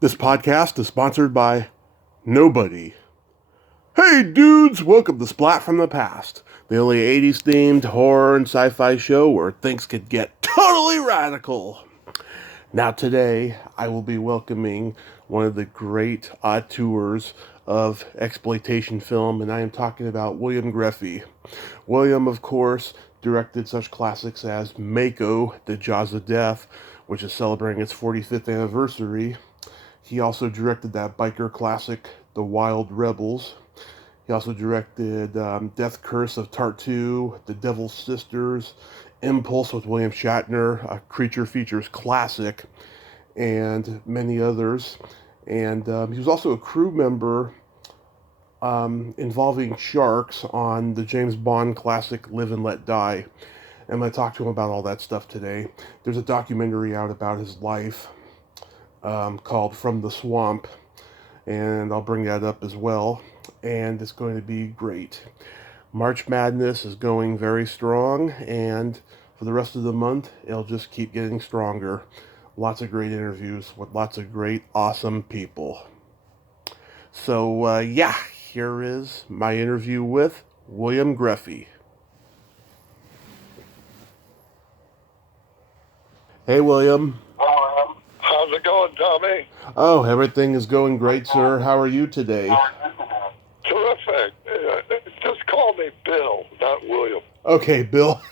This podcast is sponsored by nobody. Hey dudes, welcome to Splat from the Past, the only 80s themed horror and sci-fi show where things could get totally radical. Now today, I will be welcoming one of the great auteurs of exploitation film, and I am talking about William Grefe. William, of course, directed such classics as Mako, The Jaws of Death, which is celebrating its 45th anniversary. He also directed that biker classic, The Wild Rebels. He also directed Death Curse of Tartu, The Devil's Sisters, Impulse with William Shatner, a Creature Features classic, and many others. And he was also a crew member involving sharks on the James Bond classic Live and Let Die. And I'm going to talk to him about all that stuff today. There's a documentary out about his life called From the Swamp, and I'll bring that up as well. And it's going to be great. March Madness is going very strong, and for the rest of the month, it'll just keep getting stronger. Lots of great interviews with lots of great, awesome people. So, here is my interview with William Grefe. Hey, William. How's it going, Tommy? Oh, everything is going great, sir. How are you today? Terrific. Just call me Bill, not William. Okay, Bill.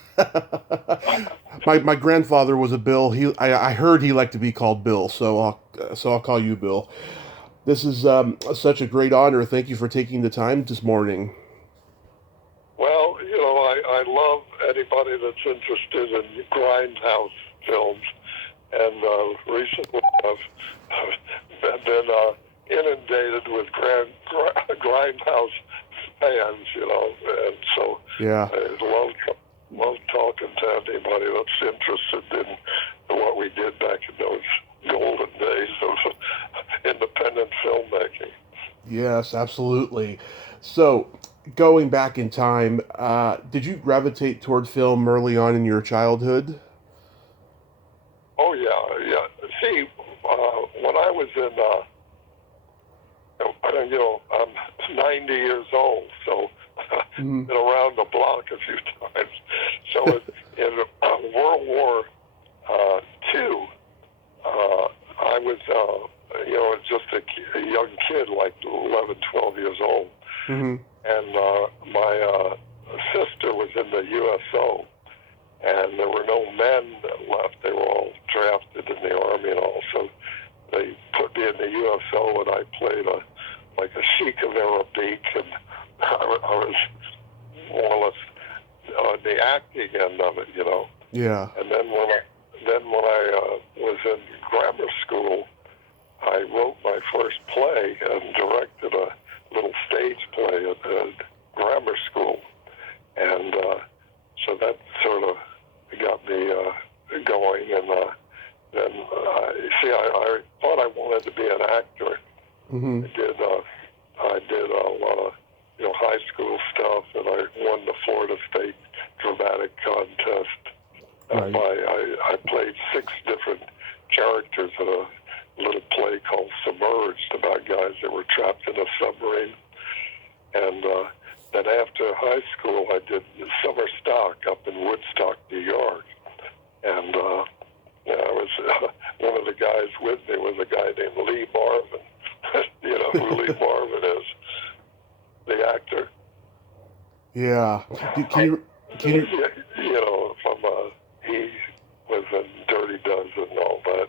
my grandfather was a Bill. I heard he liked to be called Bill, so I'll call you Bill. This is such a great honor. Thank you for taking the time this morning. Well, I love anybody that's interested in grindhouse films, and recently I've been inundated with grindhouse fans, and so Yeah. I love talking to anybody that's interested in what we did back in those golden days of independent filmmaking. Yes, absolutely. So, going back in time, did you gravitate toward film early on in your childhood? Oh yeah. See, when I was I'm 90 years old, so Mm-hmm. been around the block a few times. So in World War II, I was, just a young kid, like 11, 12 years old, Mm-hmm. and my sister was in the USO, and there were no men left. They were all drafted in the Army and all, so they put me in the USO, and I played a Sheik of Arabic, and I was more or less on the acting end of it, Yeah. And then when I was in grammar school, I wrote my first play and directed a little stage play at grammar school, and so that sort of got me going. And then, I thought I wanted to be an actor. Mm-hmm. I did a lot of high school stuff, and I won the Florida State dramatic contest. Right. I played 6 different characters in a little play called Submerged about guys that were trapped in a submarine. And then after high school, I did summer stock up in Woodstock, New York. And I was one of the guys with me was a guy named Lee Marvin. You know who Lee Marvin is, the actor. Yeah. Can you? He was in Dirty Dozen and all that.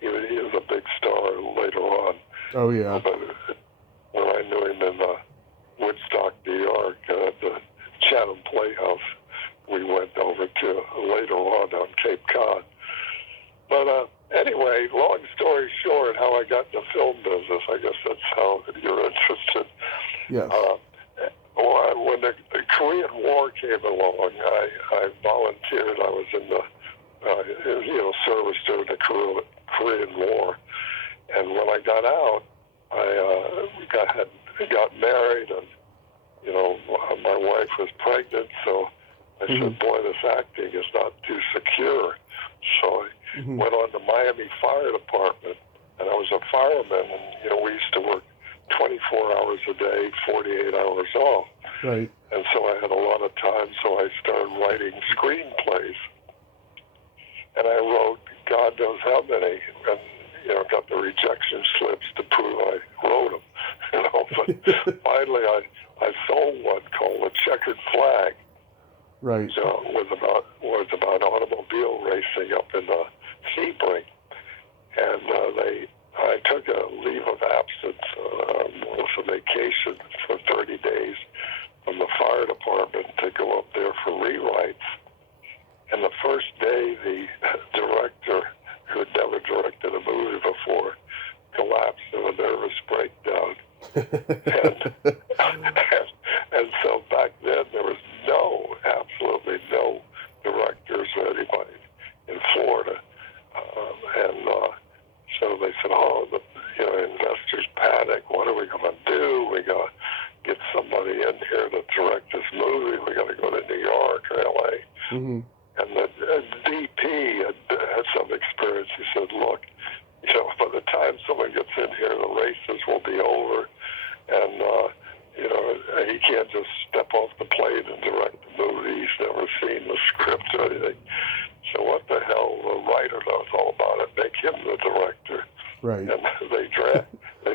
He was a big star later on. Oh yeah. But when I knew him in Woodstock, New York, the Chatham Playhouse, we went over to later on Cape Cod. But anyway, long story short, how I got in the film business, I guess that's how you're interested. Yes. When the Korean War came along, I volunteered. I was in the service during the Korean War, and when I got out, I got married, and my wife was pregnant, so I said, boy, this acting is not too secure. So I went on the Miami Fire Department, and I was a fireman, and we used to work 24 hours a day, 48 hours off. Right. And so I had a lot of time, so I started writing screenplays. And I wrote God knows how many, and got the rejection slips to prove I wrote them. But finally I sold one called The Checkered Flag. Right. So it was about automobile racing up in Sebring, and I took a leave of absence, a vacation for 30 days from the fire department to go up there for rewrites. And the first day, the director, who had never directed a movie before, collapsed in a nervous breakdown. and so back then, there was absolutely no directors or anybody in Florida. So they said, investors panic. What are we going to do? We got to get somebody in here to direct this movie. We got to go to New York or L.A. Mm-hmm. And the DP had some experience. He said, look, by the time someone gets in here, the races will be over. And, he can't just step off the plane and direct the movie. He's never seen the script or anything. So what the hell, the writer knows all about it. Make him the director. Right. And they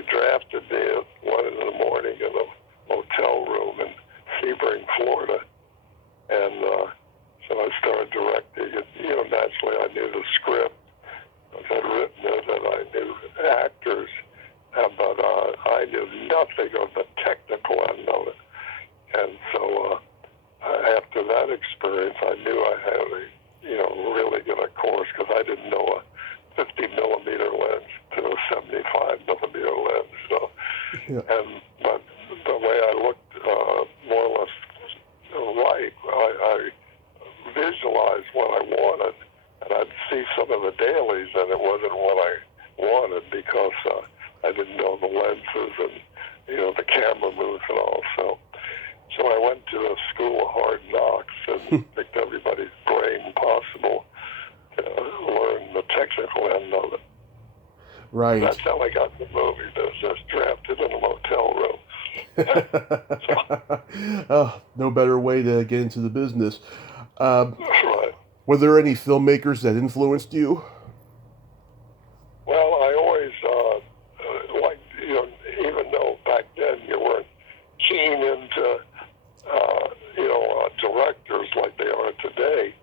drafted me at 1 in the morning in a motel room in Sebring, Florida. And so I started directing. And, naturally, I knew the script. I had written it, and I knew actors. But I knew nothing of the technical end of it. And so after that experience, I knew I had a really good a course, because I didn't know a 50 millimeter lens to a 75 millimeter lens. So, but the way I looked more or less right, I visualized what I wanted, and I'd see some of the dailies, and it wasn't what I wanted because I didn't know the lenses and the camera moves and all. So I went to the school of hard knocks and picked everybody's brain possible to learn the technical end of it. Right. That's how I got in the movie business, drafted in a motel room. Oh, no better way to get into the business. Right. Were there any filmmakers that influenced you? Well, I always liked, even though back then you weren't keen into directors like they are today,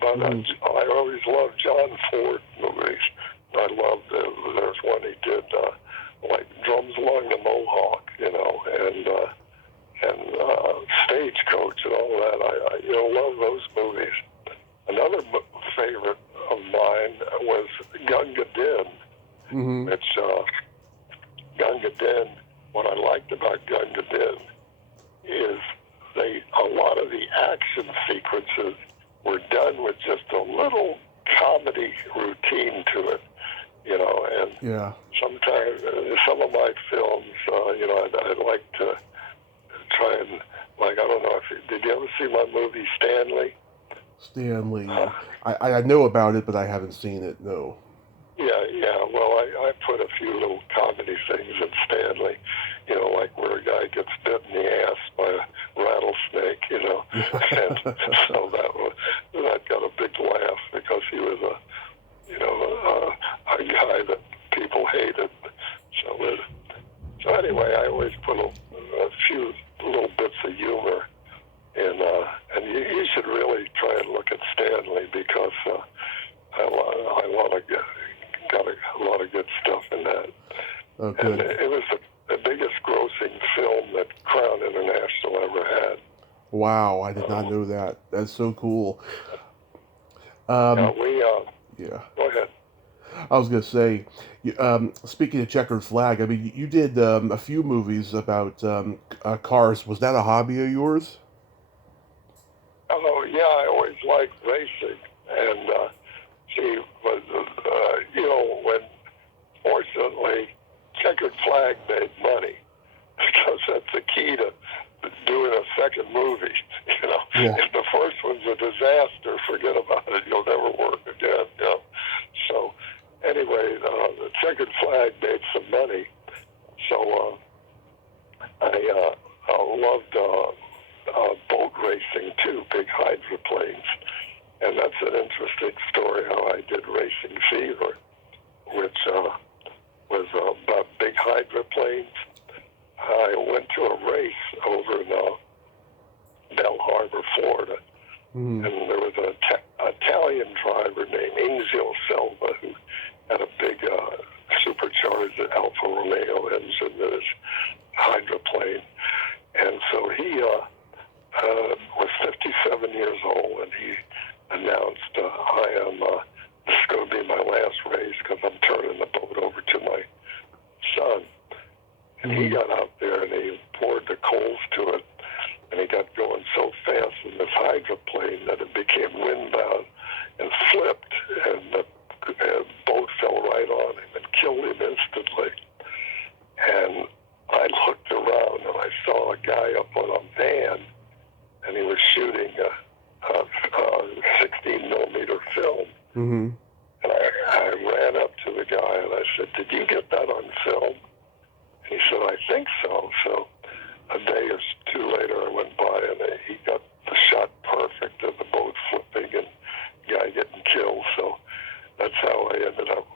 but I always loved John Ford movies. I loved, there's one he did, like Drums Along the Mohawk, and Stagecoach and all that. I love those movies. Another favorite of mine was Gunga Din, which Gunga Din, what I liked about Gunga Din is a lot of the action sequences were done with just a little comedy routine to it, and sometimes some of my films, I'd like to try and, I don't know did you ever see my movie Stanley? Stanley. I know about it, but I haven't seen it, no. Yeah. Well, I put a few little comedy things in Stanley, like where a guy gets bit in the ass by a rattlesnake, and so that got a big laugh because he was a guy that people hated. So anyway, I always put a few little bits of humor in, and you should really try and look at Stanley because I got a lot of good stuff in that. Oh, good. And it was the biggest grossing film that Crown International ever had. Wow, I did not know that. That's so cool. Yeah. Go ahead. I was going to say, speaking of Checkered Flag, I mean, you did a few movies about cars. Was that a hobby of yours? Oh, yeah, I always liked racing. And, when, fortunately, Checkered Flag made money, because that's the key to doing a second movie, Yeah. If the first one's a disaster, forget about it. You'll never work again, So anyway, the checkered flag made some money, so I loved boat racing too, big hydroplanes, and that's an interesting story how I did Racing Fever, which was about big hydroplanes. I went to a race over in Bell Harbor, Florida, and there was an Italian driver named Enzio Selva who had a big supercharged Alfa Romeo engine in his hydroplane. And so he was 57 years old, and he announced, this is going to be my last race because I'm turning the boat over to my son. And he got out there and he poured the coals to it, and he got going so fast in this hydroplane that it became windbound and flipped, and the boat fell right on him and killed him instantly. And I looked around and I saw a guy up on a van, and he was shooting a 16 millimeter film. Mm-hmm. And I ran up to the guy and I said, "Did you get that on film?" And he said, "I think so." So a day or two later, I went by and he got the shot perfect of the boat flipping and the guy getting killed. So that's how I ended up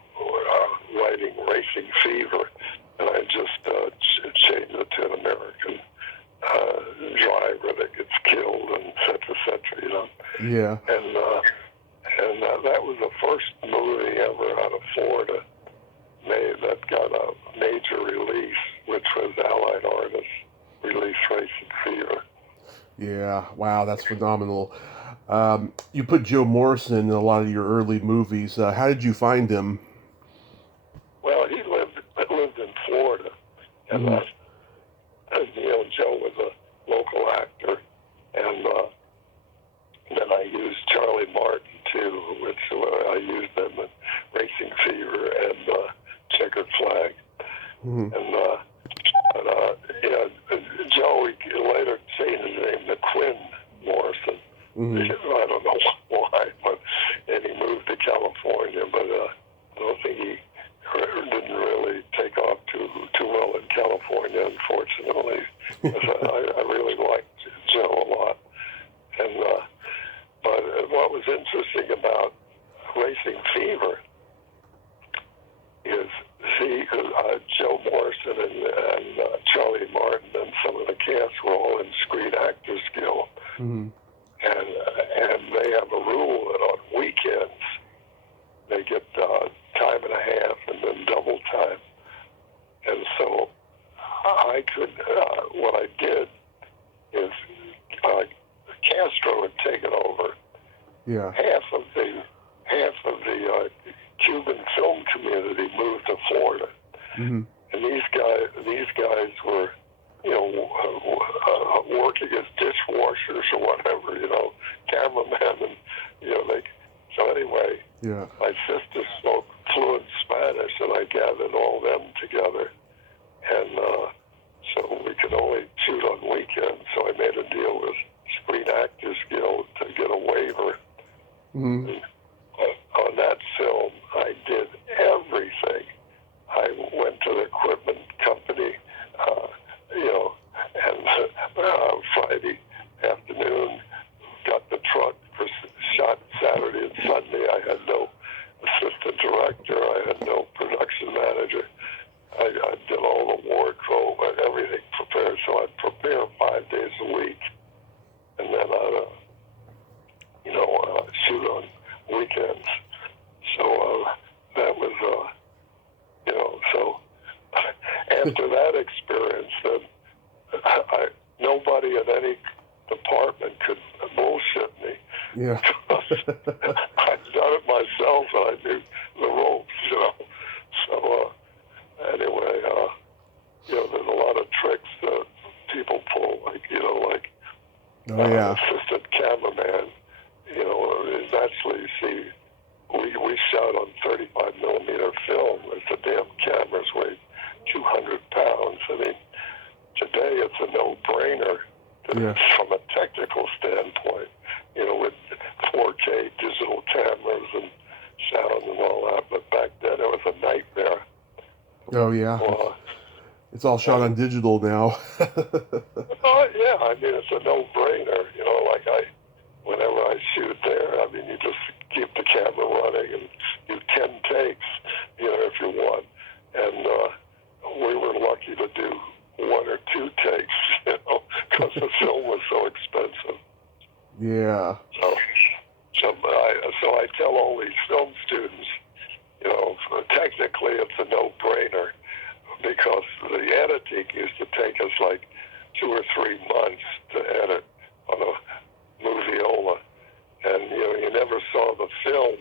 writing Racing Fever. And I just changed it to an American driver that gets killed and et cetera, you know. Yeah. And that was the first movie ever out of Florida made that got a major release, which was Allied Artists release Racing Fever. Yeah. Wow, that's phenomenal. You put Joe Morrison in a lot of your early movies. How did you find him? Well, he lived in Florida, and you know, Joe was a local actor, and then I used Charlie Martin too, which I used them in Racing Fever and Checkered Flag, and yeah, Joe later changed his name to Quinn Morrison. I don't know why, but and he moved to California, but I don't think he didn't really take off too well in California, unfortunately. I really liked Joe a lot, and but what was interesting about Racing Fever is Joe Morrison and Charlie Martin and some of the cast were all in Screen Actors Guild, and they have a rule that on weekends they get time and a half and then double time. And so I could, what I did is Castro had taken over half of the Cuban film community moved to Florida, and these guys were, you know, working as dishwashers or whatever, you know, cameramen, and you know they. So anyway, my sister spoke fluent Spanish, and I gathered all them together, and so we could only shoot on weekends. So I made a deal with Screen Actors Guild to get a waiver. On that film, I did everything. I went to the equipment company, you know, and Friday afternoon got the truck for shot Saturday and Sunday. I had no assistant director. I had no production manager. I did all the wardrobe and everything prepared. So I'd prepare 5 days a week, and then I'd, you know, shoot on weekends. So that was, you know, so after that experience, then nobody in any department could bullshit me. Yeah. I'd done it myself, and I knew the ropes, you know. So anyway, you know, there's a lot of tricks that people pull, like, you know, like assistant cameraman. You know, naturally, you see, we shot on 35 millimeter film. The damn cameras weigh 200 pounds. I mean, today it's a no-brainer from a technical standpoint. You know, with 4K digital cameras and sound and all that. But back then it was a nightmare. Oh yeah, Well, it's all shot on digital now. yeah, I mean it's a no-brainer. Whenever I shoot there, I mean you just keep the camera running and do 10 takes, if you want. And we were lucky to do 1 or 2 takes, because the film was so expensive. Yeah. So I tell all these film students, technically it's a no-brainer, because the editing used to take us like 2 or 3 months to edit on a moviola, and you never saw the film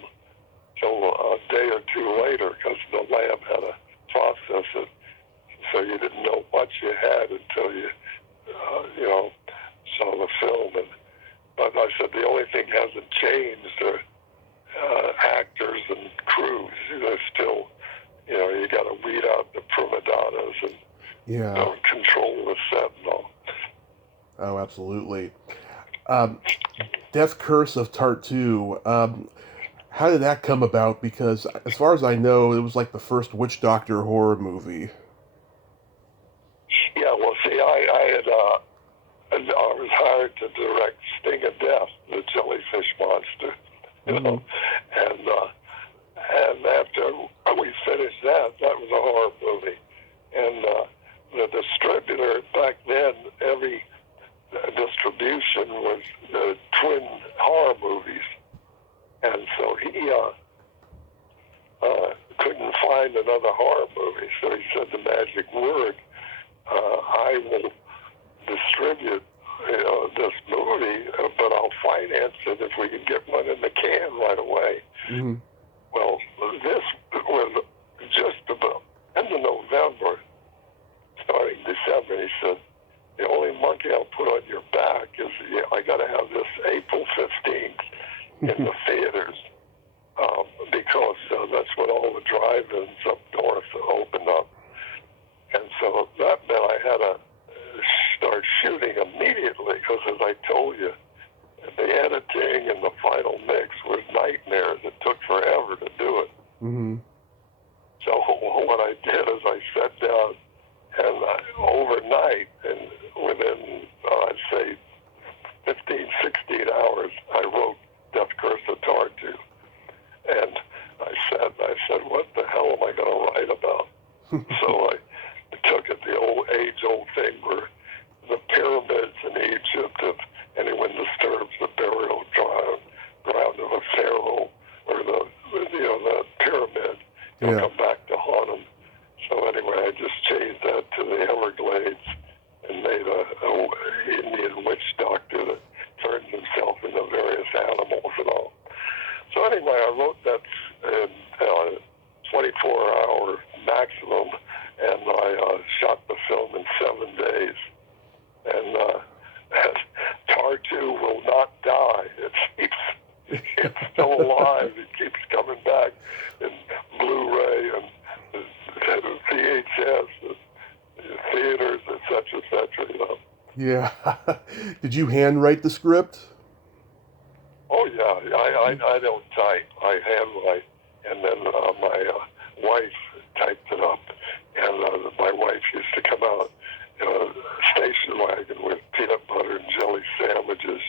till a day or 2 later, because the lab had to process it, so you didn't know what you had until you saw the film. But I said the only thing hasn't changed are actors and crews. They're still, you got to weed out the prima donnas and control the set and all. Oh, absolutely. Death Curse of Tartu. How did that come about? Because as far as I know, it was like the first witch doctor horror movie. Yeah, well, see, I was hired to direct Sting of Death, the jellyfish monster, and after we finished that was a horror movie, and the distributor back then, every distribution was twin horror movies, and so he couldn't find another horror movie, so he said the magic word, I will distribute this movie, but I'll finance it if we can get one in the can right away. Mm-hmm. Well, this was just about end of November, starting December. He said, the only monkey I'll put on your back is I got to have this April 15th in the theaters, because that's when all the drive-ins up north opened up. And so that meant I had to start shooting immediately, because as I told you, the editing and the final mix was nightmares. It took forever to do it. Mm-hmm. So what I did is I sat down and overnight, and within, I'd say, 15, 16 hours, I wrote Death Curse of Tartu. And I said, what the hell am I going to write about? So I took it, the age-old thing where the pyramids in Egypt, if anyone disturbs the burial ground of a pharaoh or the pyramid, he'll come back to haunt him. So anyway, I just changed that to the Everglades and made a Indian witch doctor that turns himself into various animals and all. So anyway, I wrote that in 24-hour maximum, and I shot the film in 7 days. And Tartu will not die. It's still alive. It keeps coming back in Blu-ray and VHS, theaters, etc. Yeah. Did you handwrite the script? Oh yeah, I don't type. I handwrite, and then my wife typed it up. And my wife used to come out in a station wagon with peanut butter and jelly sandwiches.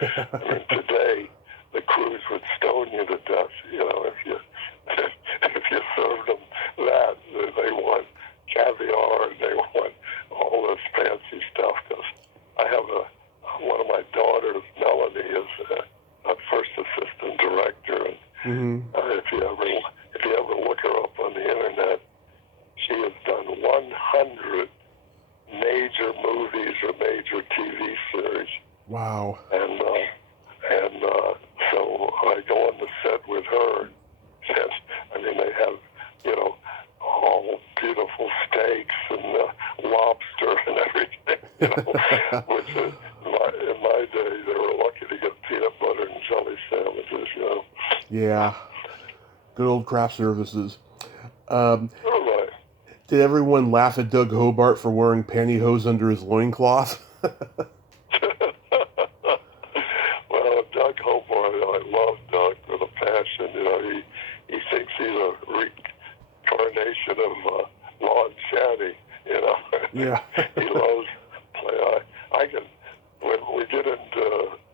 I mean, today the crews would stone you to death. If you served them that, they want caviar and they want all this fancy stuff. Because I have one of my daughters, Melanie, is a first assistant director, and if you ever look her up on the internet, she has done 100 major movies or major TV series. Wow. And so I go on the set with her, and I mean they have all beautiful steaks and lobster and everything. Which in my day they were lucky to get peanut butter and jelly sandwiches. Yeah. Good old craft services. Right. Did everyone laugh at Doug Hobart for wearing pantyhose under his loincloth? Well, Doug Hobart, I love Doug with a passion. Yeah. He loves play. I can. When we did it, I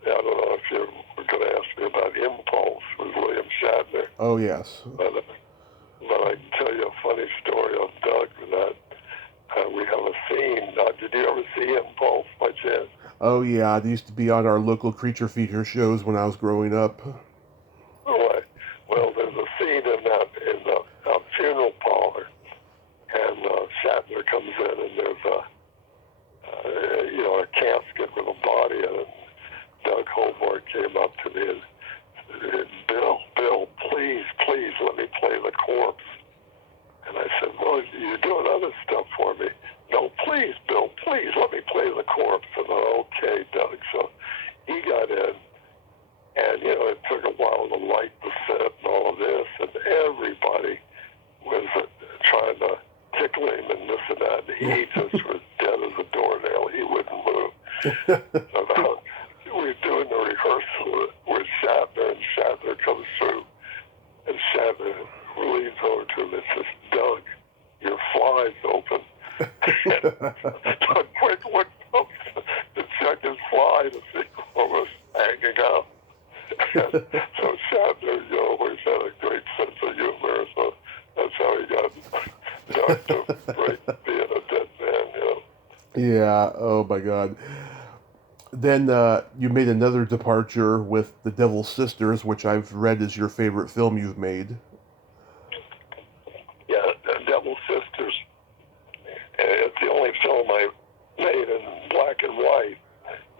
don't know if you were going to ask me about Impulse with William Shatner, Oh, yes. but I can tell you a funny story on Doug. That we have a scene. Did you ever see Impulse by chance? Oh, yeah. They used to be on our local creature feature shows when I was growing up. Right. Well, there's a scene in the funeral parlor, and Shatner comes in, and there's a casket with a body in it. Doug Hobart came up to me and said, Bill, please let me play the corpse. And I said, well, you're doing other stuff for me. No, please, Bill, please let me play the corpse. And okay, Doug. So he got in, and it took a while to light the set and all of this, and everybody was trying to tickle him and this and that. And he just was dead as a doornail. He wouldn't move. So we were doing the rehearsal with Shatner, and Shatner comes through, and Shatner leans over to him and says, Doug, your fly's open. Doug quick looked up to check his fly to see what was hanging out. And so Shatner, always had a great sense of humor, so that's how he got to break being a dead man, Yeah, oh my God. Then you made another departure with The Devil's Sisters, which I've read is your favorite film you've made. Yeah, Devil's Sisters. It's the only film I made in black and white,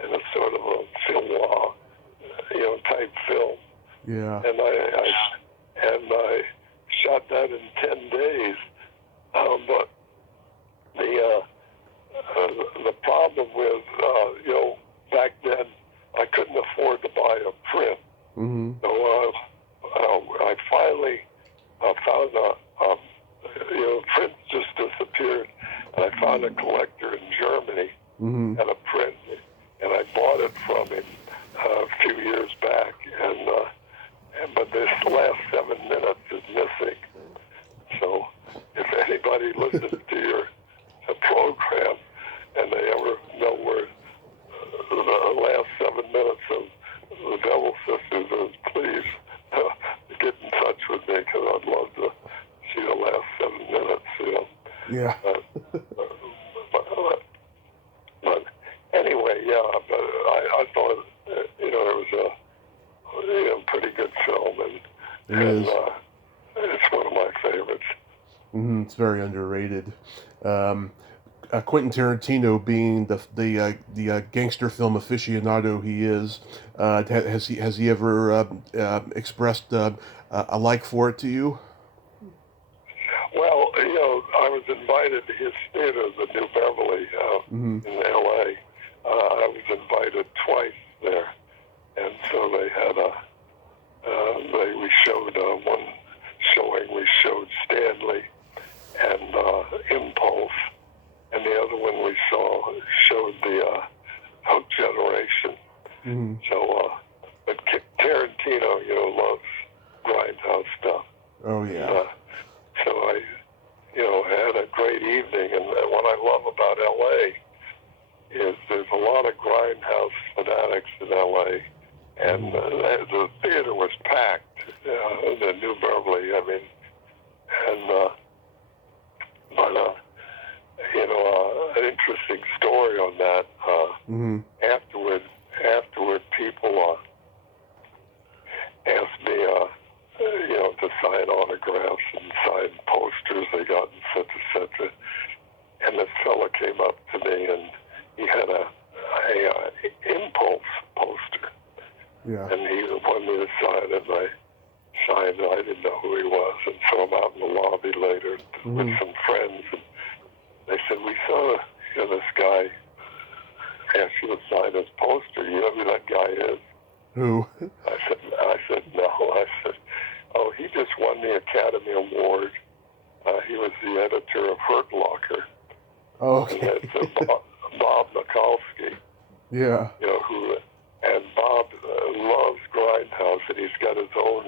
and it's sort of a film noir, type film. Yeah. And I shot that in 10 days. But the problem with back then I couldn't afford to buy a print. Mm-hmm. So I finally found print just disappeared, and I found a collector in Germany Mm-hmm. had a print, and I bought it from him a few years back, but this last 7 minutes is missing. So if anybody listens to your program and they ever know where the last 7 minutes of The Devil's Sisters is, please get in touch with me, because I'd love to see the last 7 minutes. Yeah. But anyway, but I thought it was a pretty good film, and it's one of my favorites. Mm-hmm. It's very underrated. Quentin Tarantino, being the gangster film aficionado he is, has he ever expressed a like for it to you? Well, I was invited to his theater, the New Beverly, Mm-hmm. in L.A. I was invited twice there, and so they had we showed one showing. We showed Stanley and Impulse, and the other one we showed the Out Generation. Mm-hmm. So, but Tarantino, loves grindhouse stuff. Oh yeah. And, so I, had a great evening, and what I love about L.A. is there's a lot of grindhouse fanatics in L.A., and the theater was packed, the New Beverly, an interesting story on that. Mm-hmm. Afterward, people asked me, to sign autographs and sign posters they got, and etc. And this fella came up to me, and he had a Impulse poster. Yeah. And he wanted me to sign it, and I signed it. I didn't know who he was, and so I'm out in the lobby later with some friends, and they said, we saw this guy ask you to sign his poster. You know who that guy is? Who? I said, no. I said, oh, he just won the Academy Award. He was the editor of Hurt Locker. Oh, okay. And that's Bob Mikulski. Yeah. And Bob loves Grindhouse, and he's got his own,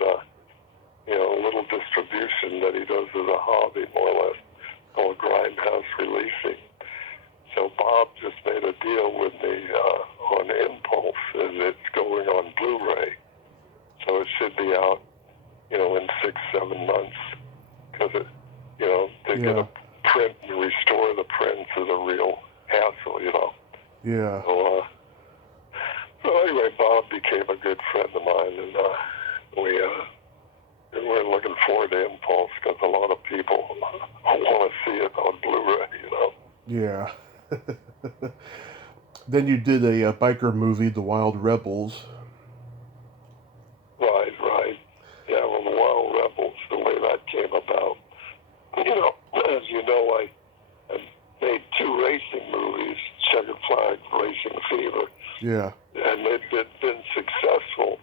little distribution that he does as a hobby, more or less, called Grindhouse Releasing. Bob just made a deal with me on Impulse, and it's going on Blu-ray, so it should be out, in 6-7 months, because they're gonna print and restore the prints is a real hassle, Yeah. So anyway, Bob became a good friend of mine, and we're looking forward to Impulse because a lot of people want to see it on Blu-ray, Yeah. Then you did a biker movie, The Wild Rebels. Right. Yeah, well, The Wild Rebels, the way that came about. As you know, I made 2 racing movies, Checkered Flag, Racing Fever. Yeah. And they'd been successful.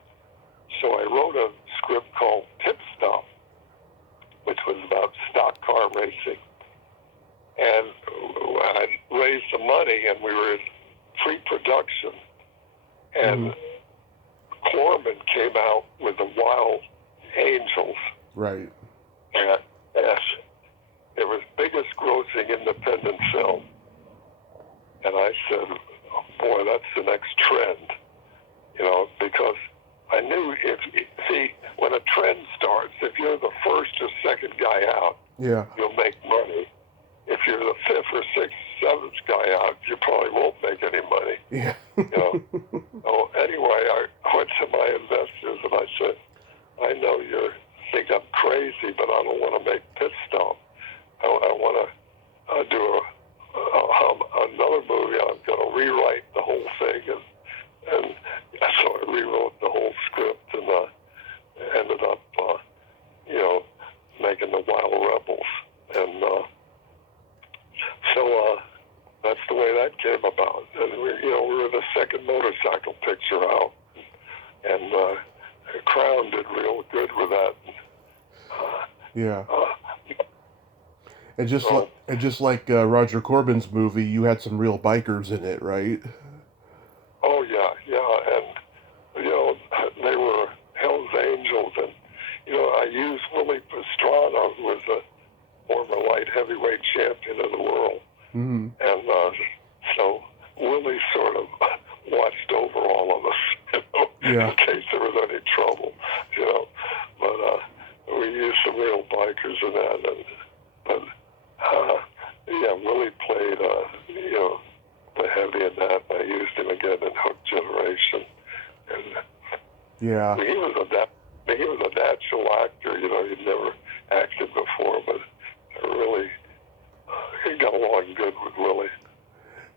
So I wrote a script called Pit Stop, which was about stock car racing. And I raised some money, and we were in pre-production. And Corman came out with The Wild Angels. Right. And it was biggest grossing independent film. And I said, oh, boy, that's the next trend. Because I knew when a trend starts, if you're the first or second guy out, you'll make money. If you're the 5th or 6th, 7th guy out, you probably won't make any money. Yeah. So anyway, I went to my investors and I said, I know you think I'm crazy, but I don't want to make Pit Stop. I want to do another movie. I'm going to rewrite the whole thing, and so I rewrote the whole script and ended up, making The Wild Rebels, and so that's the way that came about. And we were the second motorcycle picture out, and Crown did real good with that. Yeah. And just like Roger Corbin's movie, you had some real bikers in it, right? Oh yeah, and they were Hell's Angels, and I used Willie Pastrana, who was a former light heavyweight champion of the world, and so Willie sort of watched over all of us, in case there was any trouble, But we used some real bikers in that, but Willie played, the heavy in that. I used him again in Hook Generation, and he was a natural actor. He'd never acted before, but really he got along good with Willie.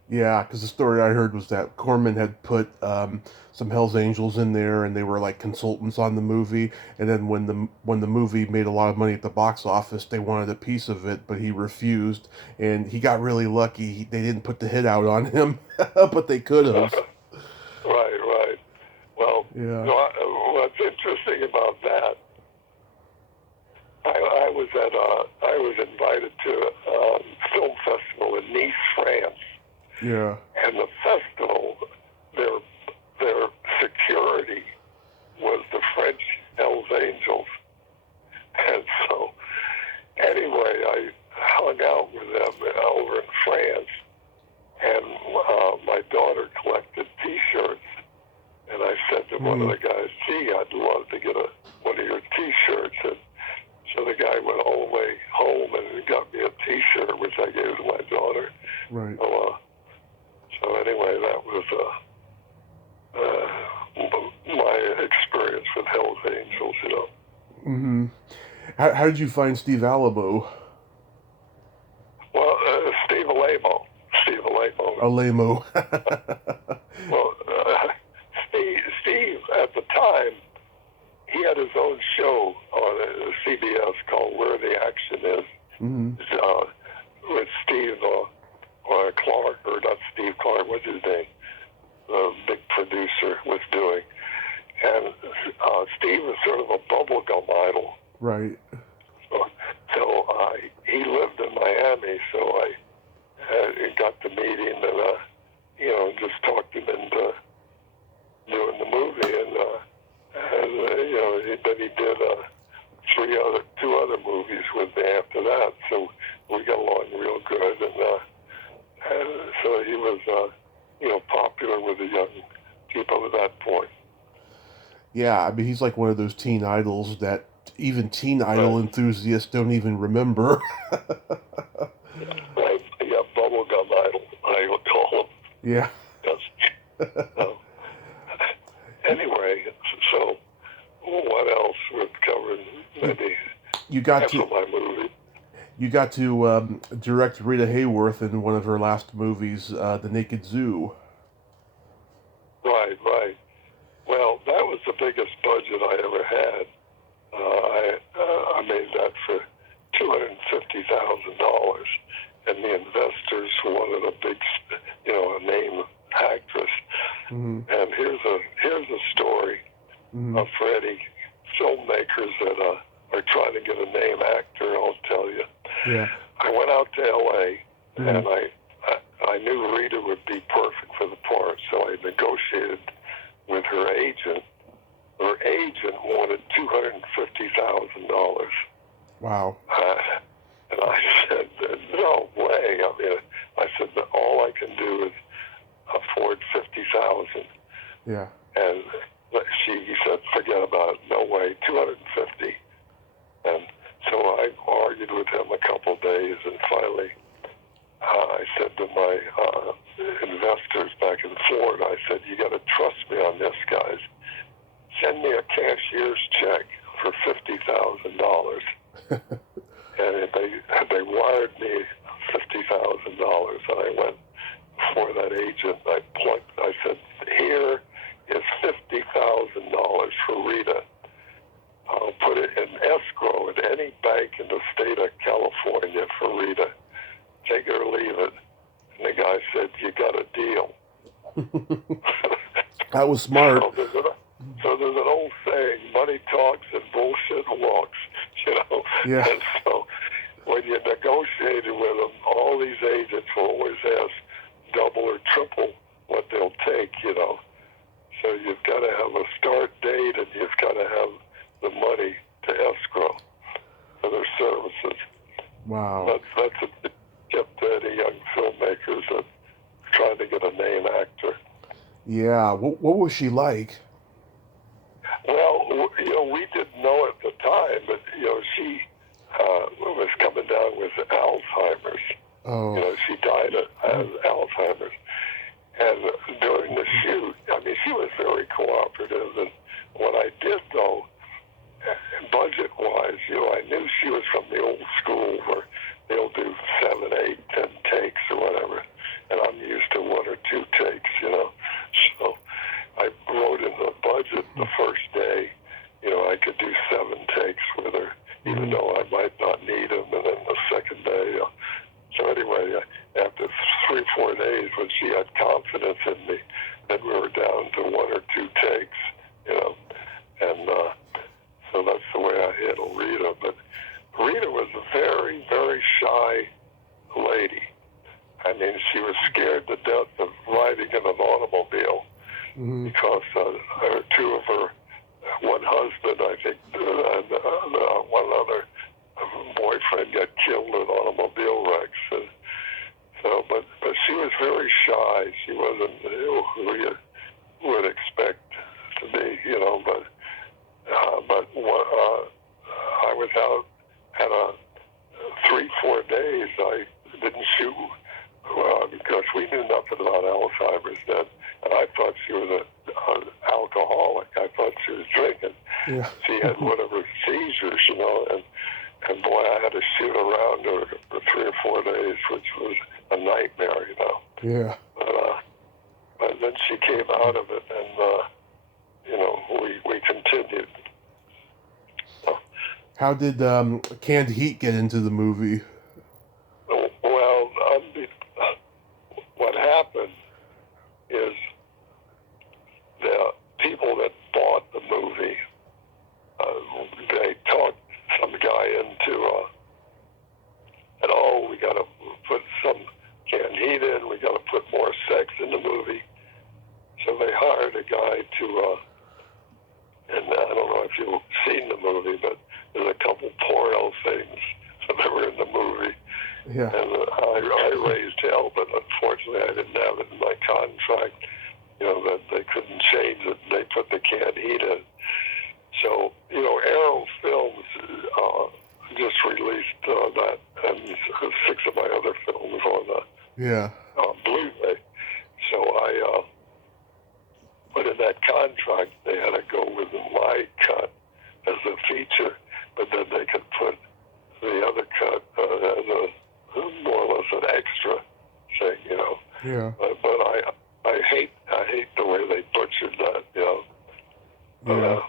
Yeah, because the story I heard was that Corman had put some Hell's Angels in there, and they were like consultants on the movie. And then when the movie made a lot of money at the box office, they wanted a piece of it, but he refused. And he got really lucky; they didn't put the hit out on him, but they could have. Right. Well, what's interesting about that? I was invited to a film festival in Nice, France. Yeah. And the festival, their security was the French Hells Angels. And so, anyway, I hung out with them over in France, and my daughter collected T-shirts. And I said to one of the guys, gee, I'd love to get one of your T-shirts. And so the guy went all the way home and got me a T-shirt, which I gave to my daughter. Right. So anyway, that was my experience with Hell's Angels, Mm-hmm. How did you find Steve Alamo? Well, Steve Alamo. Alamo. Well, Steve, at the time, he had his own show on CBS called Where the Action Is, with Steve Clark, or not Steve Clark, what's his name? The big producer was doing. And Steve was sort of a bubblegum idol. Right. So he lived in Miami, so I got to meet him and, just talked him into doing the movie. And then he did two other movies with me after that. So we got along real good. And so he was Yeah, I mean, he's like one of those teen idols that even teen idol Right. enthusiasts don't even remember. Right. Yeah, bubblegum idol, I would call him. Yeah. Yes. Uh, anyway, so what else we've covered? Maybe You got half to of my movie. you got to direct Rita Hayworth in one of her last movies, The Naked Zoo. Right, right. Well, that was the biggest budget I ever had. I made that for $250,000, and the investors wanted a big, a name actress. Mm-hmm. And here's a story Mm-hmm. for any filmmakers that are trying to get a name actor. I'll tell you. Yeah. I went out to L.A. Mm-hmm. and I knew Rita would be perfect for the part, so I negotiated with her agent. Her agent wanted $250,000. Wow. And I said, no way. I mean, I said that all I can do is afford 50,000. Yeah. And she said, forget about it. No way, 250. And so I argued with him a couple of days, and finally I said to my investors back in Florida, I said, you got to trust me on this, guys. Send me a cashier's check for $50,000. And they wired me $50,000, and I went before that agent. I said, here is $50,000 for Rita. I'll put it in escrow at any bank in the state of California for Rita. Take it or leave it. And the guy said, you got a deal. That was smart. So there's an old saying, money talks and bullshit walks, Yeah. And so when you're negotiating with them, all these agents will always ask double or triple what they'll take, So you've got to have a start date, and you've got to have the money to escrow for their services. Wow. That's a tip to any young filmmakers that are trying to get a name actor. Yeah. What was she like? Well, we didn't know at the time, but, she was coming down with Alzheimer's. Oh. She died of Alzheimer's. And during the shoot, I mean, she was very cooperative. And what I did, though, budget-wise, I knew she was from the old school where they'll do 7, 8, 10 takes or whatever. And I'm used to 1 or 2 takes, So I wrote in the budget the first day, I could do 7 takes with her, even though I might not need them. And then the second day, so anyway, after 3, 4 days, when she had confidence in me, then we were down to 1 or 2 takes, and so that's the way I handled Rita. But Rita was a very, very shy lady. I mean, she was scared to death of riding in an automobile because 2 of her, one husband, I think, and one other boyfriend got killed in automobile wrecks. And so, but she was very shy. She wasn't who you would expect to be, but I was out at 3, 4 days. I didn't shoot because we knew nothing about Alzheimer's then, and I thought she was an alcoholic. I thought she was drinking. Yeah. She had one of her seizures, and boy, I had to shoot around her for 3 or 4 days, which was a nightmare, Yeah. But then she came out of it, and we continued. How did Canned Heat get into the movie? Well, what happened is the people that bought the movie, they talked some guy into, we got to put some canned heat in, we got to put more sex in the movie. So they hired a guy to, and I don't know if you've seen the movie, but there's a couple porno things that were in the movie. Yeah. And I raised hell, but unfortunately I didn't have it in my contract. that they couldn't change it. They put the canned heat in. So, Arrow Films just released that and 6 of my other films on Yeah. Blu-ray. So I put in that contract they had to go with my cut as a feature, but then they could put the other cut as a more or less an extra thing, Yeah. But I hate the way they butchered that, Yeah.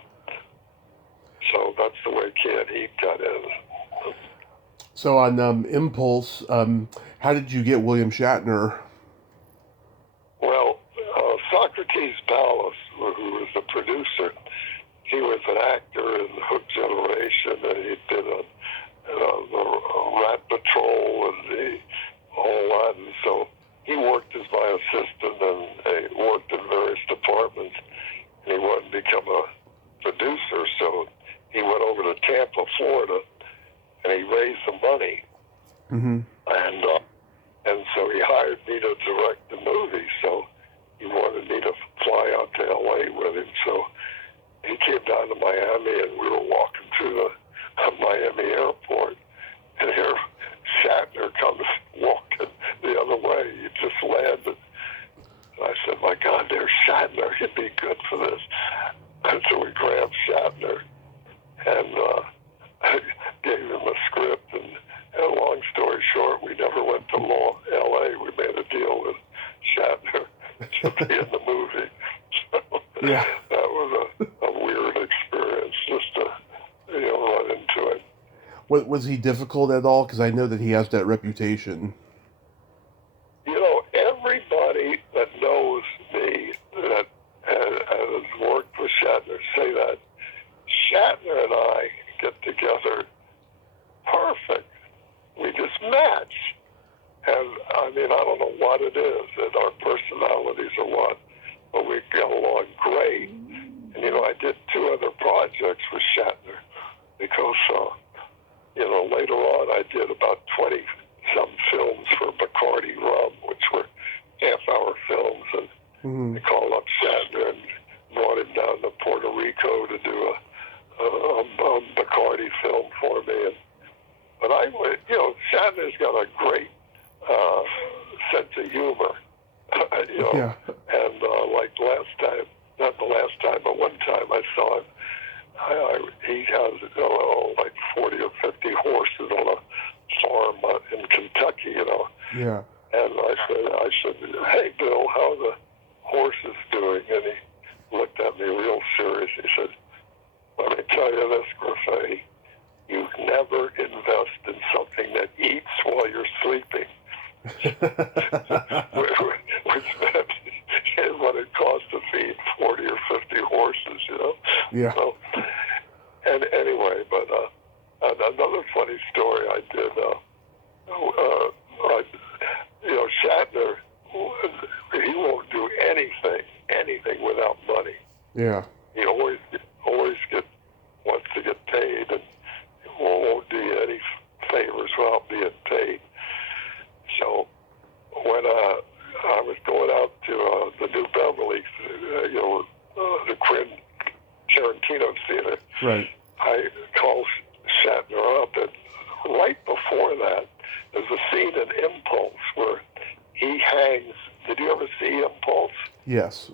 So that's the way Canned Heat got in. So on Impulse, how did you get William Shatner? Well, Socrates Palace, who was the producer, he was an actor in Hook Generation, and he did the Rat Patrol and all that, and so he worked as my assistant and he worked in various departments, and he wanted to become a producer, so he went over to Tampa, Florida, and he raised some money, Mm-hmm. and so he hired me to direct the movie, so he wanted me to fly out to L.A. with him, so he came down to Miami, and we were walking through the Miami airport, and here Shatner comes walking the other way. He just landed. And I said, my God, there's Shatner. He'd be good for this. And so we grabbed Shatner and gave him a script. And long story short, we never went to L.A. We made a deal with Shatner to be in the movie. So Yeah. that was a weird experience just to run into it. Was he difficult at all? Because I know that he has that reputation. Everybody that knows me that has worked with Shatner say that Shatner and I get together perfect. We just match. And I don't know what it is, that our personalities or what, but we get along great. And I did 2 other projects with Shatner because later on I did about 20-some films for Bacardi Rum, which were half-hour films, and Mm-hmm. I called up Shatner and brought him down to Puerto Rico to do a Bacardi film for me. But Shatner's got a great sense of humor, Yeah. and like last time, not the last time, but one time I saw him, he has like 40 or 50 horses on a farm in Kentucky, Yeah. and I said, hey, Bill, how are the horses doing? And he looked at me real serious. He said, let me tell you this, Grefe, you never invest in something that eats while you're sleeping. Which meant what it costs to feed 40 or 50 horses, Yeah. So, and anyway, but another funny story I did, Shatner, he won't do anything without money. Yeah. He always wants to get paid, and won't do any favors without being paid. So when I was going out to the New Beverly, the Quentin Tarantino Theater, Right. I called Shatner up, and right before that, there's a scene in Impulse where he hangs. Did you ever see Impulse? Yes.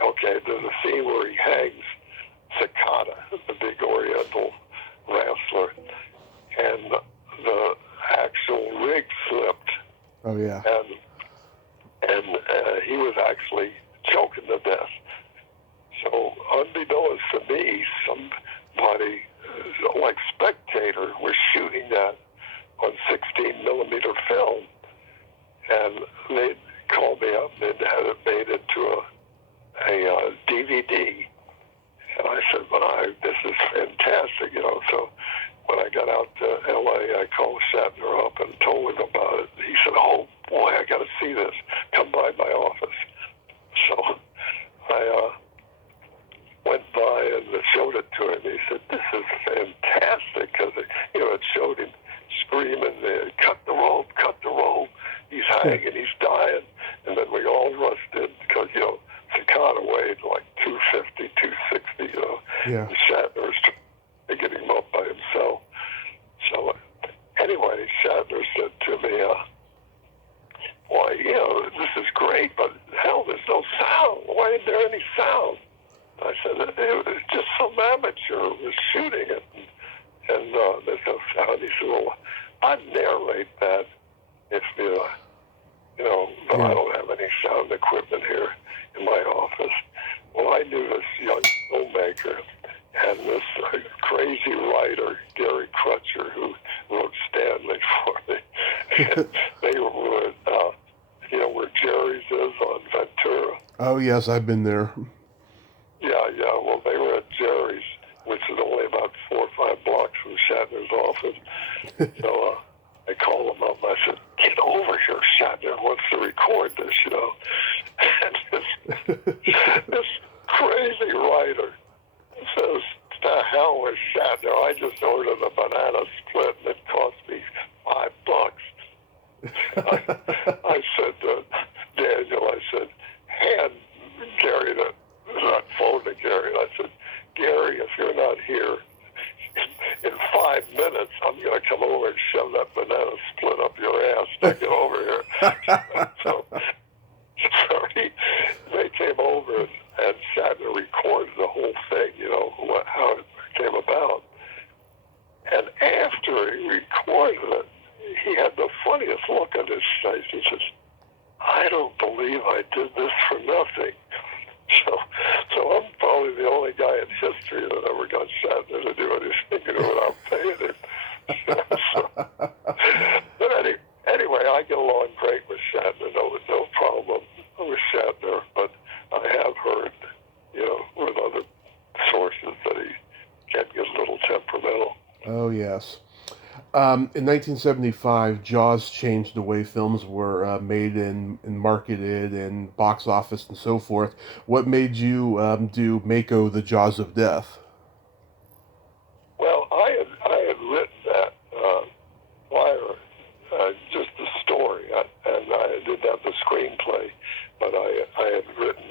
Okay, there's a scene where he hangs Cicada, the big Oriental wrestler, and the actual rig slipped, Oh yeah. and he was actually choking to death. So unbeknownst to me, somebody, like Spectator, was shooting that on 16 millimeter film, and they called me up and they'd had it made into a DVD. And I said, this is fantastic, So when I got out to L.A., I called Shatner up and told him about it. He said, oh, boy, I got to see this. Come by my office. So I went by and showed it to him. He said, this is fantastic, because it showed him screaming, cut the rope, he's hanging, he's dying. And then we all rushed in because, like 250, 260, Yeah. and Shatner's getting him up by himself. So anyway, Shatner said to me, why, this is great, but hell, there's no sound. Why isn't there any sound? I said, it was just some amateur was shooting it, and there's no sound. He said, well, I'd narrate that if but I don't have any sound equipment here in my office. Well, I knew this young filmmaker and this crazy writer, Gary Crutcher, who wrote Stanley for me. They were, where Jerry's is on Ventura. Oh, yes, I've been there. Yeah. Well, they were at Jerry's, which is only about 4 or 5 blocks from Shatner's office. So I called him up. I said, get over here. Shatner wants to record this, And this crazy writer says, the hell with Shatner. I just ordered a banana split and it cost me $5. I said to Daniel, hand Gary that phone to Gary. And I said, Gary, if you're not here in 5 minutes, I'm going to come over and shove that banana split up your ass. Now get over here. so they came over and Shatner recorded the whole thing, how it came about. And after he recorded it, he had the funniest look on his face. He says, I don't believe I did this for nothing. So I'm probably the only guy in history that ever got Shatner to do anything without paying him. But anyway, I get along great with Shatner. No problem with Shatner. But I have heard, with other sources that he can get a little temperamental. Oh, yes. In 1975, Jaws changed the way films were made and marketed and box office and so forth. What made you do Mako, the Jaws of Death? Well, I had written that just the story, and I didn't have the screenplay, but I had written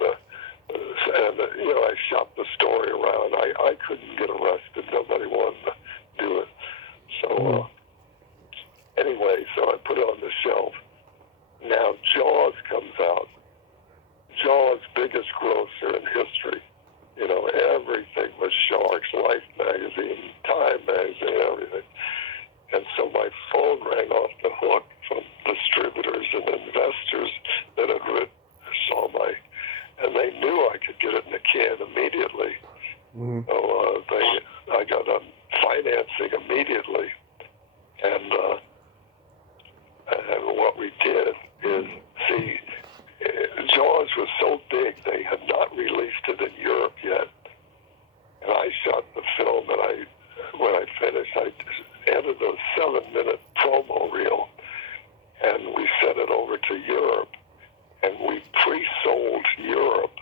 I shopped the story around. I couldn't get arrested. Nobody wanted to do it. So anyway, so I put it on the shelf. Now Jaws comes out. Jaws, biggest grosser in history. Everything was sharks, Life magazine, Time magazine, everything. And so my phone rang off the hook from distributors and investors that had saw and they knew I could get it in the can immediately. Mm-hmm. So I got financing immediately. And what we did is, Jaws was so big they had not released it in Europe yet. And I shot the film, and when I finished, I added a 7-minute promo reel, and we sent it over to Europe, and we pre-sold Europe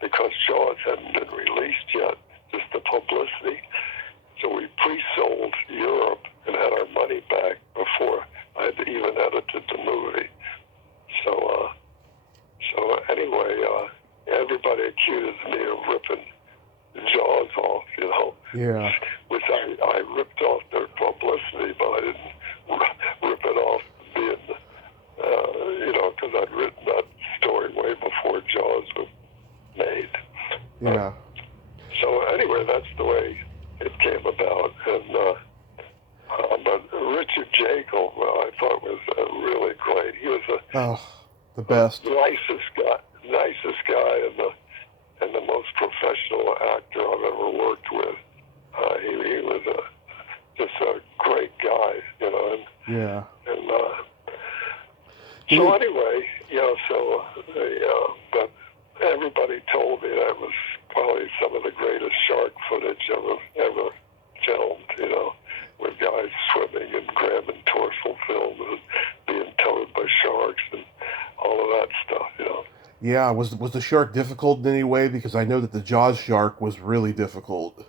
because Jaws hadn't been released yet, just the publicity. So we pre-sold Europe and had our money back before I had even edited the movie. So anyway, everybody accuses me of ripping Jaws off, Yeah. Which I ripped off their publicity, but I didn't rip it off being, because I'd written that story way before Jaws was made. Yeah. So anyway, that's the way it came about. And but Richard Jekyll, I thought was really great. He was the best, nicest guy, and the most professional actor I've ever worked with. He was just a great guy, And, yeah. And so anyway, but everybody told me that was probably some of the greatest shark footage ever filmed, with guys swimming and grabbing dorsal film and being towed by sharks and all of that stuff, Yeah, was the shark difficult in any way? Because I know that the Jaws shark was really difficult.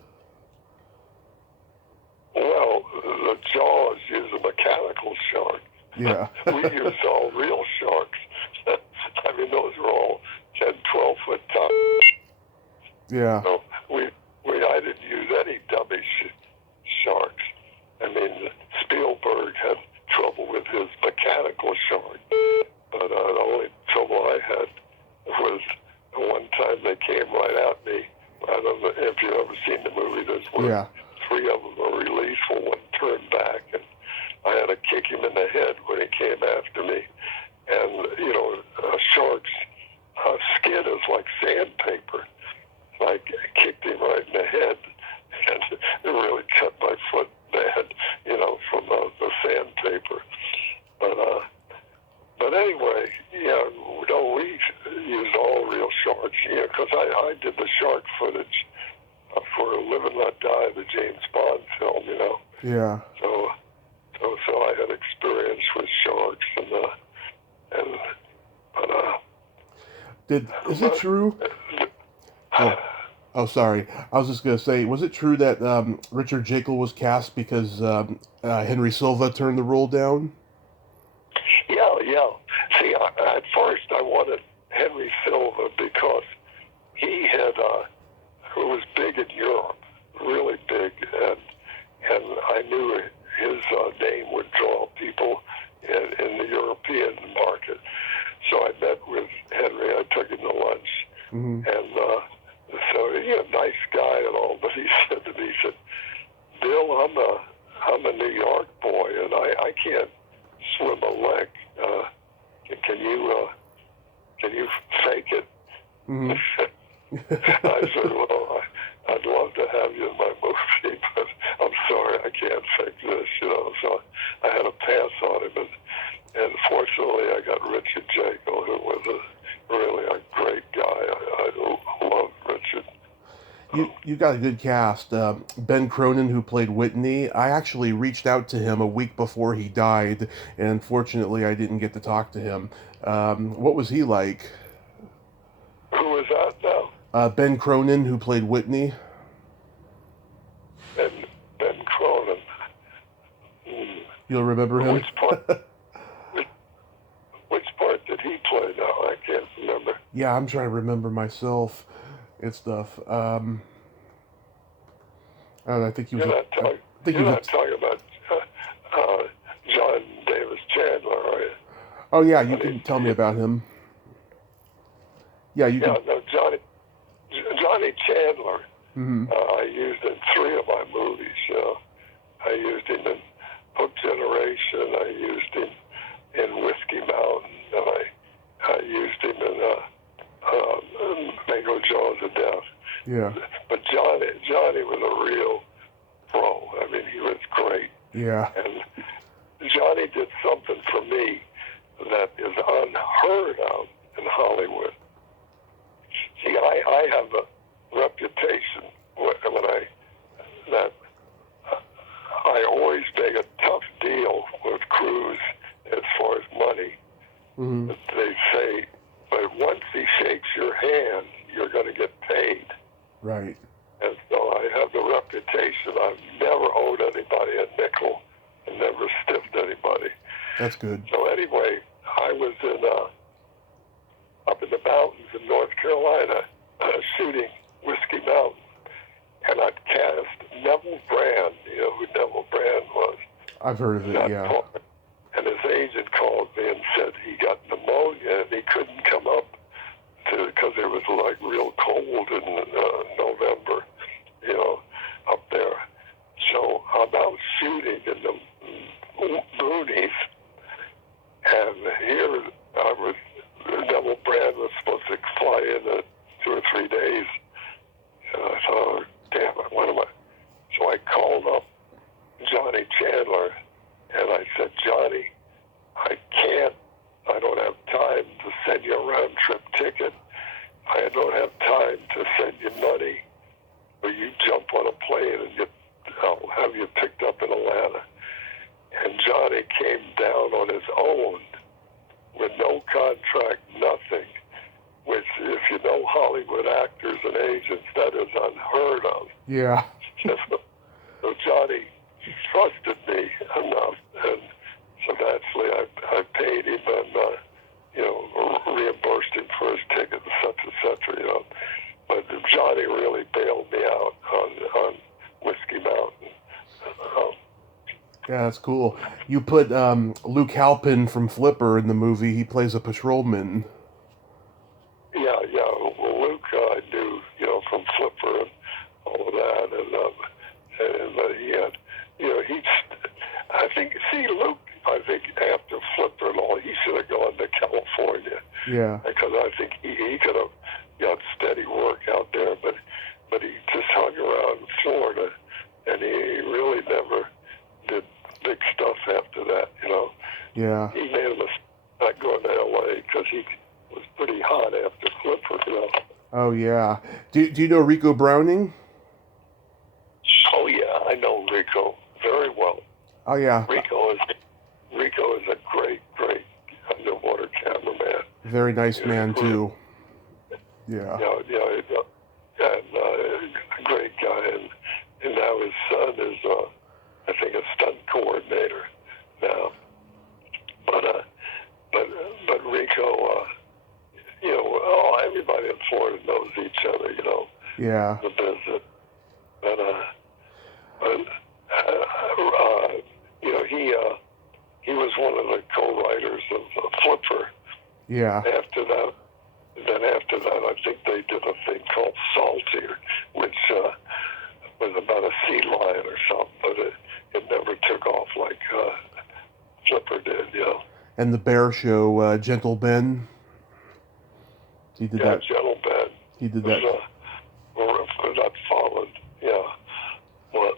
Well, the Jaws use a mechanical shark. Yeah. We use all real sharks. I mean, those are all 10, 12-foot top. Yeah. So I didn't use any dummy sharks. I mean, Spielberg had trouble with his mechanical shark, but the only trouble I had was one time they came right at me. I don't know if you've ever seen the movie. There's where Yeah. 3 of them are released, for one turned back, and I had to kick him in the head when he came after me. And, you know, a shark's skin is like sandpaper. I kicked him right in the head, and it really cut my foot bad, you know, from the sandpaper. But anyway, yeah, no, we used all real sharks, you know, because I did the shark footage for Live and Let Die, the James Bond film, you know. Yeah. So I had experience with sharks, Is it true? Oh, sorry. I was just gonna say, was it true that Richard Jekyll was cast because Henry Silva turned the role down? Yeah. See, at first I wanted Henry Silva because he was big in Europe, really big, and I knew his name would draw people in the European market. So I met with Henry. I took him to lunch, Mm-hmm. and so he's a nice guy and all. But he said to me, he said, "Bill, I'm a New York boy, and I can't swim a lick. Can you fake it?" Mm-hmm. I said, "Well, I'd love to have you in my movie, but I'm sorry, I can't fake this, you know." So I had to pass on him, and fortunately, I got Richard Jekyll, who was really a great guy. I loved Richard. You got a good cast. Ben Cronin, who played Whitney, I actually reached out to him a week before he died, and unfortunately, I didn't get to talk to him. What was he like? Who was that now? Ben Cronin, who played Whitney. Ben Cronin. You'll remember him? Which part? Which part did he play now? I can't remember. Yeah, I'm trying to remember myself and stuff. I don't know, I think he was. You're not talking about John Davis Chandler, are you? Oh yeah, you can tell me about him. Yeah, you can. No, Johnny Chandler. Mm-hmm. I used in 3 of my movies. I used him in Hook Generation. I used him in Whiskey Mountain, and I used him in Mako Jaws of Death. Yeah. But Johnny was a real pro. I mean, he was great. Yeah. And Johnny did something for me that is unheard of in Hollywood. See, I have a reputation that I always make a tough deal with crews as far as money. Mm-hmm. They say, but once he shakes your hand, you're going to get paid. Right. And so I have the reputation. I've never owed anybody a nickel and never stiffed anybody. That's good. So anyway, I was up in the mountains in North Carolina shooting Whiskey Mountain, and I'd cast Neville Brand. You know who Neville Brand was? I've heard of it, yeah. And his agent called me and said he got pneumonia and he couldn't come up because it was like real cold in November, you know, up there. So I'm out shooting in the boonies, and here Neville Brand was supposed to fly in 2 or 3 days. And I thought, oh, damn it, what am I? So I called up Johnny Chandler, and I said, Johnny, I don't have time to send you a round-trip ticket. I don't have time to send you money, or you jump on a plane and I'll have you picked up in Atlanta. And Johnny came down on his own with no contract, nothing, which, if you know Hollywood actors and agents, that is unheard of. Yeah. So Johnny trusted me enough, and so naturally I paid him and, reimbursed him for his ticket, et cetera, you know. but Johnny really bailed me out on Whiskey Mountain. Um, Yeah, that's cool. You put Luke Halpin from Flipper in the movie. He plays a patrolman. yeah. Well, Luke, I knew, from Flipper and all of that, and he had, he's. I think, see, Luke. I think after Flipper and all, he should have gone to California Yeah. because I think he could have got steady work out there, but he just hung around Florida, and he really never did big stuff after that. Yeah. He made a mistake not going to L.A. because he was pretty hot after Flipper. Oh yeah. Do you know Rico Browning? Oh yeah, I know Rico very well. Oh yeah. Rico is a great underwater cameraman. Very nice man Really, too. Yeah. and a great guy, and now his son is, I think, a stunt coordinator now. But Rico, everybody in Florida knows each other, Yeah. the business. But he was one of the co-writers of Flipper. Yeah. After that, I think they did a thing called Saltier, which was about a sea lion or something, but it never took off like Flipper did, And the Bear Show, Gentle Ben. He did that. Gentle Ben. He did that. That followed, yeah. But,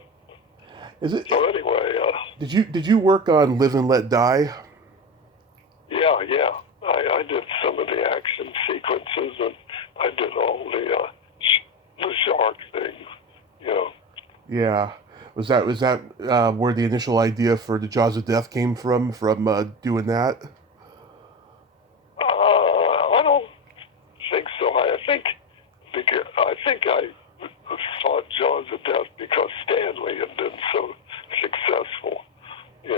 Is it? so anyway, Did you work on Live and Let Die? yeah. I did some of the action sequences, and I did all the shark things, Yeah. Was that where the initial idea for the Jaws of Death came from doing that? I don't think so. I think I saw Jaws of Death because Stanley had been so successful. I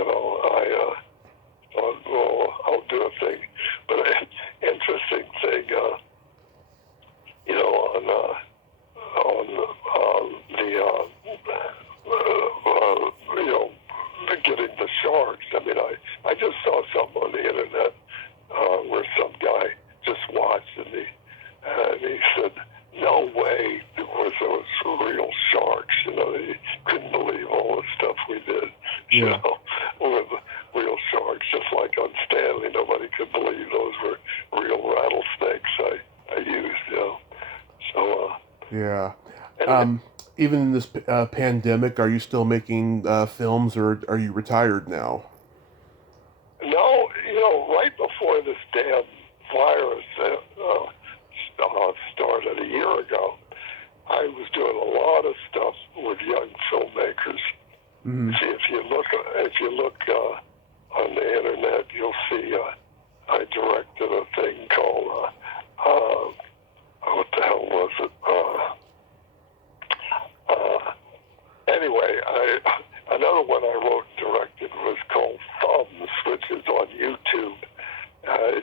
thought, well, I'll do a thing. But an interesting thing, getting the sharks. I mean, I just saw something on the internet where some guy just watched and he said, no way there was those real sharks. He couldn't believe all the stuff we did. Yeah. With real sharks, just like on Stanley, nobody could believe those were real rattlesnakes I used. So. Yeah. Anyway. Even in this pandemic, are you still making films, or are you retired now? No, right before this damn virus started a year ago, I was doing a lot of stuff with young filmmakers. Mm-hmm. See, if you look on the internet, you'll see I directed a thing called what the hell was it? Anyway, another one I wrote and directed was called Thumbs, which is on YouTube.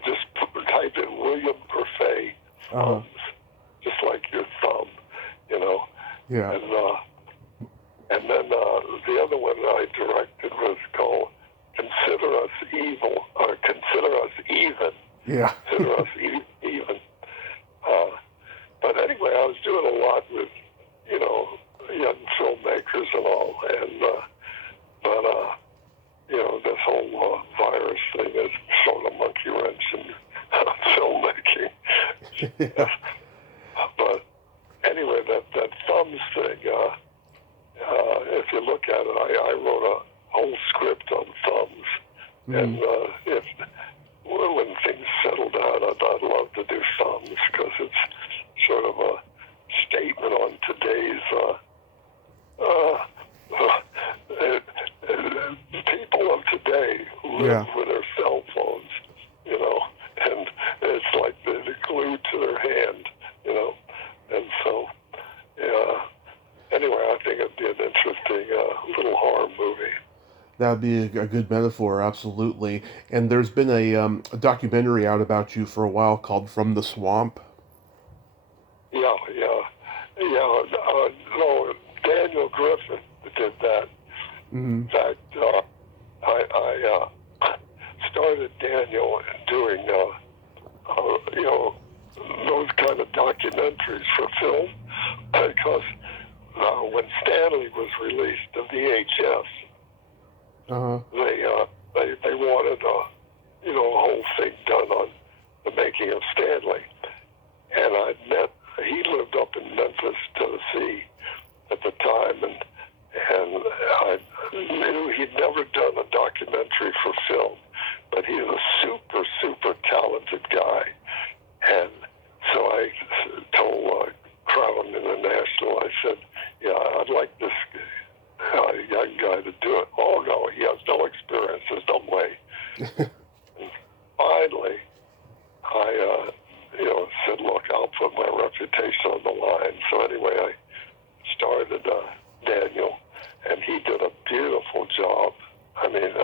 Just type in William Grefe Thumbs, just like your thumb, Yeah. And then the other one I directed was called Consider Us Evil, or Consider Us Even. Yeah. Consider Us Even. But anyway, I was doing a lot with, young filmmakers and all, and this whole virus thing has thrown a monkey wrench in filmmaking. Yeah. But anyway, that Thumbs thing, if you look at it, I wrote a whole script on Thumbs, and when things settle down, I'd love to do Thumbs because it's sort of a statement on today's people of today who live with their cell phones, and it's like they're glued to their hand, and so, anyway, I think it'd be an interesting little horror movie. That would be a good metaphor, absolutely. And there's been a documentary out about you for a while called From the Swamp. No, Daniel Griffin did that. Mm-hmm. In fact, I started Daniel doing, those kind of documentaries for film because when Stanley was released of VHS, Uh-huh. they wanted a whole thing done on the making of Stanley, and he lived up in Memphis, Tennessee at the time, and I knew he'd never done a documentary for film, but he's a super, super talented guy. And so I told Crown International, I said, I'd like this young guy to do it. Oh, no, he has no experience. There's no way. And finally, I said, look, I'll put my reputation on the line. So anyway, I started Daniel, and he did a beautiful job. I mean,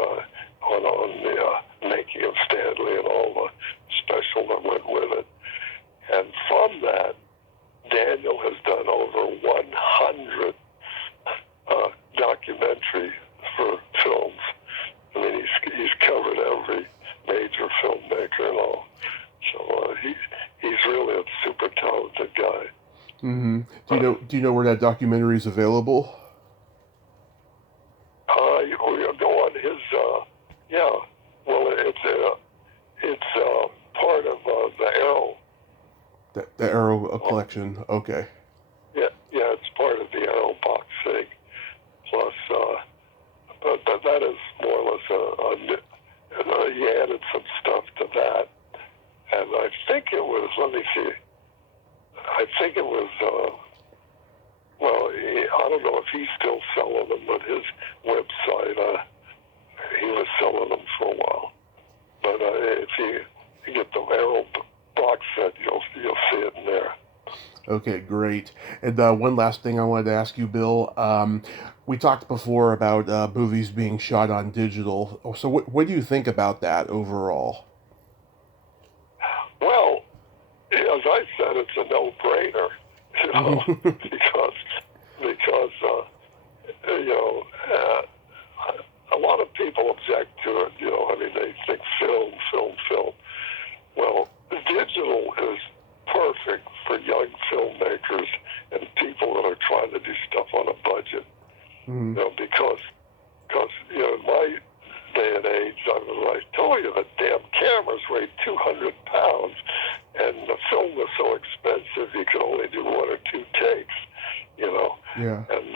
on the making of Stanley and all the special that went with it. And from that, Daniel has done over 100 documentaries for films. I mean, he's covered every major filmmaker and all. So he's really a super talented guy. Mm-hmm. Do you know where that documentary is available? We'll go on his. Well, it's part of the Arrow. The Arrow collection. Okay. Yeah, it's part of the Arrow box thing. Plus, but that is more or less he added some stuff to that, and I think it was. Let me see. I think it was. I don't know if he's still selling them, but his website, he was selling them for a while. But if you get the Arrow box set, you'll see it in there. Okay, great. And one last thing I wanted to ask you, Bill. We talked before about movies being shot on digital. So what do you think about that overall? Well, as I said, it's a no-brainer, because a lot of people object to it. I mean, they think film. Well, digital is perfect for young filmmakers and people that are trying to do stuff on a budget. Mm-hmm. Because in my day and age, I told you that damn cameras weigh 200 pounds, and the film was so expensive you could only do one or two takes. Yeah. And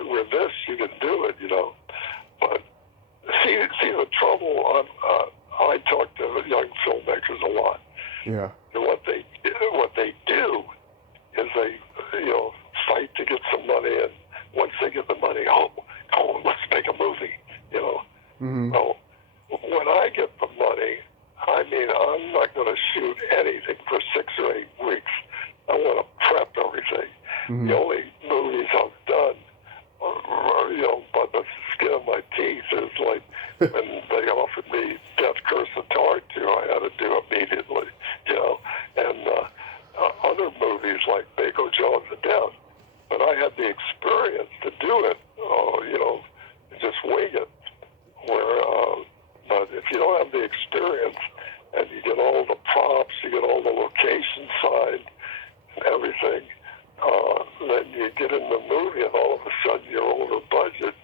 with this, you can do it. But see the trouble. I talk to young filmmakers a lot. Yeah. And what they do is they fight to get some money, and once they get the money, let's make a movie. Mm-hmm. Well, when I get the money, I mean, I'm not going to shoot anything for 6 or 8 weeks. I want to prep everything. Mm-hmm. The only movies I've done, by the skin of my teeth, is like when they offered me Death Curse of Tartu, I had to do immediately, and other movies like Mako, Jaws of Death. But I had the experience to do it, just wing it. But if you don't have the experience and you get all the props, you get all the location side and everything, then you get in the movie and all of a sudden you're over budget.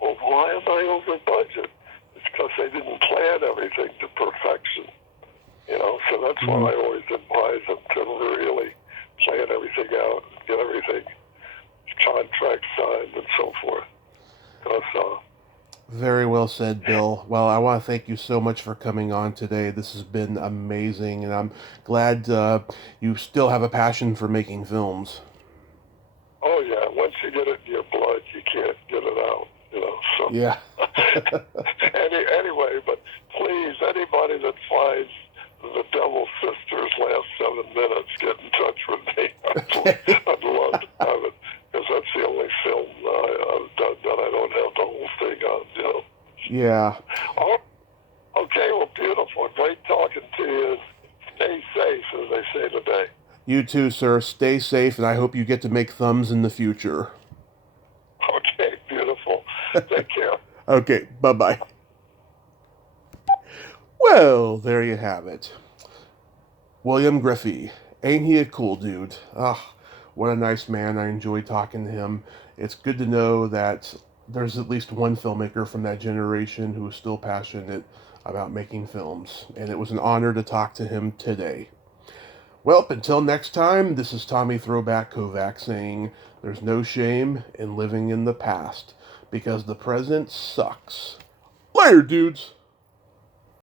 Well, why am I over budget? It's because they didn't plan everything to perfection. So that's why I always advise them to really plan everything out, get everything, contract signed and so forth. Because Very well said, Bill. Well, I want to thank you so much for coming on today. This has been amazing, and I'm glad you still have a passion for making films. oh yeah, once you get it in your blood, you can't get it out. So Yeah. anyway, but please, anybody that finds The Devil's Sisters last 7 minutes, get in touch with me. I'd love to have it, because that's the only film I've done that I don't have the whole thing on. Yeah. Oh, okay, well, beautiful. Great talking to you. Stay safe, as they say today. You too, sir. Stay safe, and I hope you get to make thumbs in the future. Okay, beautiful. Take care. Okay, bye-bye. Well, there you have it. William Grefe. Ain't he a cool dude? Ah, what a nice man. I enjoyed talking to him. It's good to know that there's at least one filmmaker from that generation who is still passionate about making films. And it was an honor to talk to him today. Well, until next time, this is Tommy Throwback Kovac saying there's no shame in living in the past because the present sucks. Later, dudes!